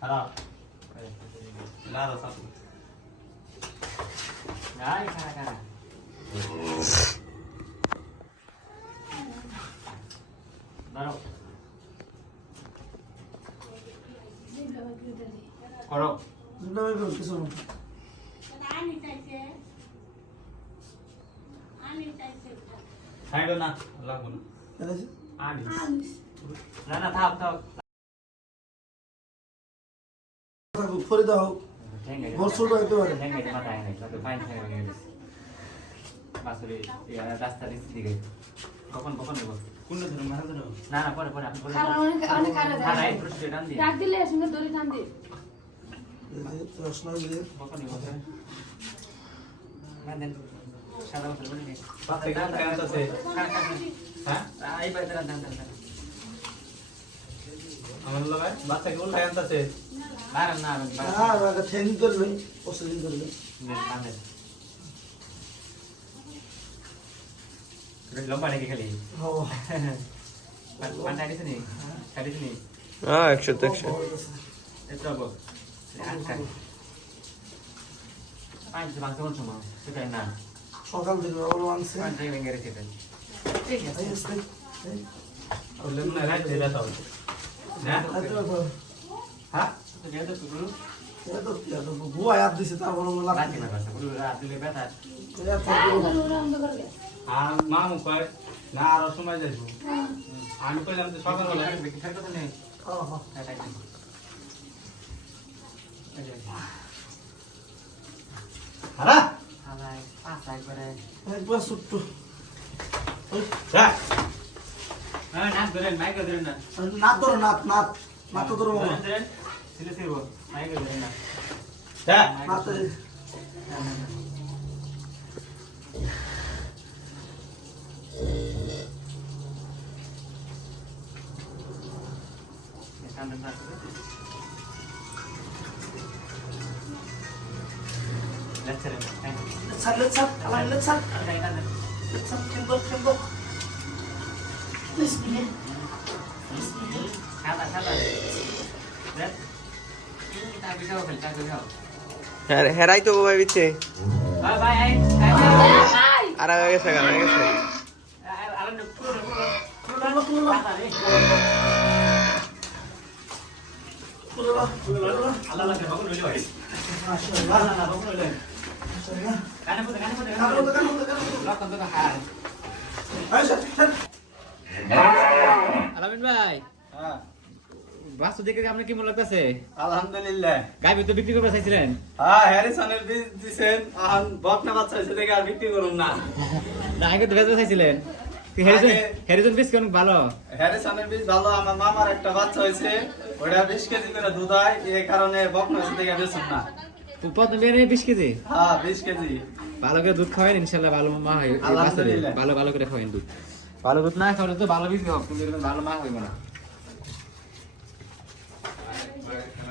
খারাপ লাল সাপু Đấy, khá khá. ধরো করো দুটো বের করো, কিছু না। সাইডও না লাগবো না এটা আছে? আনি না না থাক থাক ফাইন ঠেঙ্গে ভেঙে গেছে বাসুরি রাস্তার দিকে কখন কখন নেব কোন ধরো পরে পরে না আগে ঠ্যাং ধরবে প্রসেসিং করবে লম্বা নাকি খালি? হ্যাঁ। সময়? সেটাই না। সকাল থেকে আনছে। ঠিক আছে। হয়? মামু কয় না আরও সময় যাইবো। আমি কইলাম যে সকালবেলা। হারা। একবারে ছোট্ট। হ্যাঁ নাচ ধরেন মাইক ধরেন না। নাত ধরো, নাত, নাত। নাত ধরো ತಿಳಿಸಿರ್ಬೋದು ಮೈಗೆ Let's up, let's up, let's up, let's up, tremble, tremble. Let's begin. Let's begin. Sabar, sabar. Berat. হেরাই তো ভাই বিচ্ছে আর গেছে গান হয়ে গেছে। আলামিন ভাই হ্যাঁ বাস্তু দেখে আপনার কি মনে লাগতেছে? আলহামদুলিল্লাহ। তো বিক্রি করতে চাইছিলেন? হ্যাঁ হ্যারিসনের বীজ দিছেন। আহান বকনা বাচ্চা হয়েছে দেখে আর বিক্রি করুন না। না আগে তো বেচতে চাইছিলেন। আগে- হ্যারিজন বেশ ভালো। হ্যারিসনের বীজ ভালো আমার মামার একটা বাচ্চা ওটা বিশ কেজি করে দুধ হয় এই কারণে বকনা দেখে বেচুন না। তো প্রথম বিয়ে বিশ কেজি? হ্যাঁ কেজি। ভালো করে দুধ ভালো মা হয়। ভালো ভালো করে দুধ। ভালো দুধ না খাওয়ালে তো ভালো কিন্তু ভালো মা হইব না। right.